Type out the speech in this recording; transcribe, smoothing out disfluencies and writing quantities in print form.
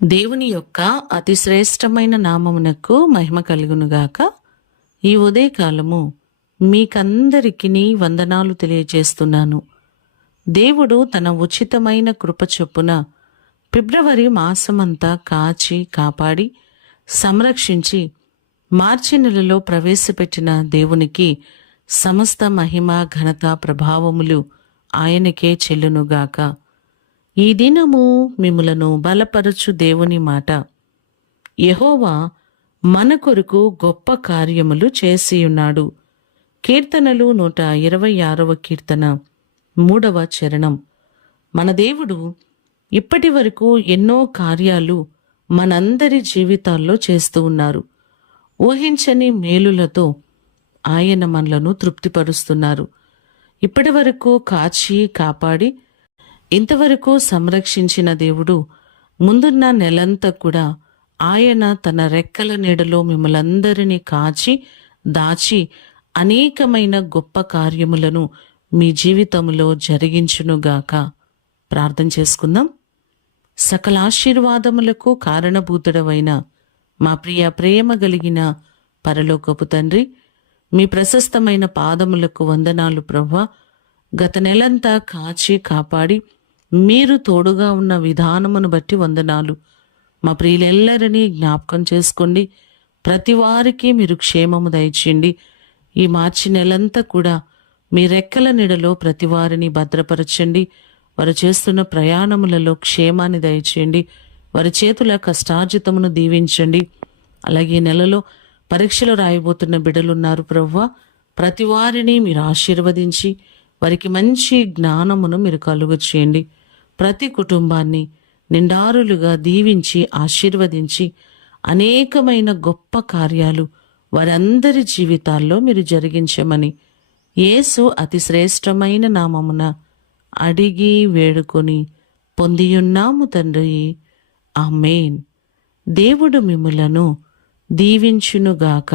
దేవుని యొక్క అతి శ్రేష్టమైన నామమునకు మహిమ కలుగునుగాక. ఈ ఉదయకాలము మీకందరికీ వందనాలు తెలియజేస్తున్నాను. దేవుడు తన ఉచితమైన కృప చొప్పున ఫిబ్రవరి మాసమంతా కాచి కాపాడి సంరక్షించి మార్చి నెలలో ప్రవేశపెట్టిన దేవునికి సమస్త మహిమ ఘనత ప్రభావములు ఆయనకే చెల్లునుగాక. ఈ దినము మిమ్ములను బలపరచు దేవుని మాట. యెహోవా మన కొరకు గొప్ప కార్యములు చేసియున్నాడు. కీర్తనలు 126వ కీర్తన 3వ చరణం. మన దేవుడు ఇప్పటి వరకు ఎన్నో కార్యాలు మనందరి జీవితాల్లో చేస్తూ ఉన్నారు. ఊహించని మేలులతో ఆయన మనలను తృప్తిపరుస్తున్నారు. ఇప్పటి వరకు కాచి కాపాడి ఇంతవరకు సంరక్షించిన దేవుడు ముందున్న నెలంతా కూడా ఆయన తన రెక్కల నీడలో మిమ్మలందరినీ కాచి దాచి అనేకమైన గొప్ప కార్యములను మీ జీవితంలో జరిగించునుగాక. ప్రార్థన చేసుకుందాం. సకల ఆశీర్వాదములకు కారణభూతుడవైన మా ప్రేమ కలిగిన పరలోకపు తండ్రి, మీ ప్రశస్తమైన పాదములకు వందనాలు ప్రభువా. గత నెలంతా కాచి కాపాడి మీరు తోడుగా ఉన్న విధానమును బట్టి వందనాలు. మా ప్రియులెల్లరినీ జ్ఞాపకం చేసుకోండి. ప్రతి వారికి మీరు క్షేమము దయచేయండి. ఈ మార్చి నెలంతా కూడా మీ రెక్కల నీడలో ప్రతి వారిని భద్రపరచండి. వారు చేస్తున్న ప్రయాణములలో క్షేమాన్ని దయచేయండి. వారి చేతుల కష్టార్జితమును దీవించండి. అలాగే ఈ నెలలో పరీక్షలు రాయబోతున్న బిడ్డలున్నారు ప్రభువా. ప్రతి వారిని మీరు ఆశీర్వదించి వారికి మంచి జ్ఞానమును మీరు కలుగ చేయండి. ప్రతి కుటుంబాన్ని నిండారులుగా దీవించి ఆశీర్వదించి అనేకమైన గొప్ప కార్యాలు వారందరి జీవితాల్లో మీరు జరిగించమని యేసు అతి శ్రేష్టమైన నామమున అడిగి వేడుకొని పొందియున్నాము తండ్రి. ఆమేన్. దేవుడు మిమ్ములను దీవించునుగాక.